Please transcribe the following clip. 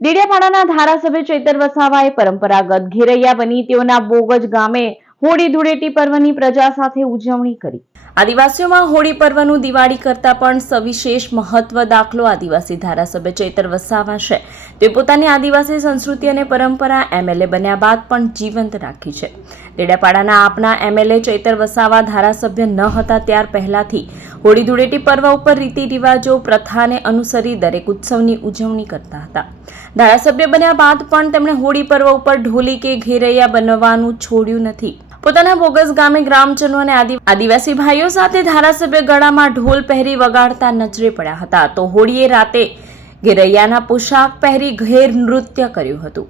ડેડિયાપાડાના ધારાસભ્ય ચૈતર વસાવાએ પરંપરાગત ઘેરૈયા બની તેઓના બોગજ ગામે હોળી ધૂળેટી પર્વની પ્રજા સાથે ઉજવણી કરી. આદિવાસીઓમાં હોળી પર્વનું દિવાળી કરતાં પણ સવિશેષ મહત્વ દાખલો આદિવાસી ધારાસભ્ય ચૈતર વસાવા છે. તે પોતાની આદિવાસી સંસ્કૃતિ અને પરંપરા એમએલએ બન્યા બાદ પણ જીવંત રાખી છે. ડેડિયાપાડાના આપના એમએલએ ચૈતર વસાવા ધારાસભ્ય ન હતા ત્યાર પહેલાથી હોળી ધૂળેટી પર્વ ઉપર રીતિ રિવાજો, પ્રથાને અનુસરી દરેક ઉત્સવની ઉજવણી કરતા હતા. ધારાસભ્ય બન્યા બાદ પણ તેમણે હોળી પર્વ ઉપર ઢોલી કે ઘેરૈયા બનવાનું છોડ્યું નથી. પોતાના બોગસ ગામે ગ્રામજનો અને આદિવાસી ભાઈઓ સાથે ધારાસભ્ય ગળામાં ઢોલ પહેરી વગાડતા નજરે પડ્યા હતા. તો હોળીએ રાતે ઘેરૈયાના પોશાક પહેરી ઘેર નૃત્ય કર્યું હતું.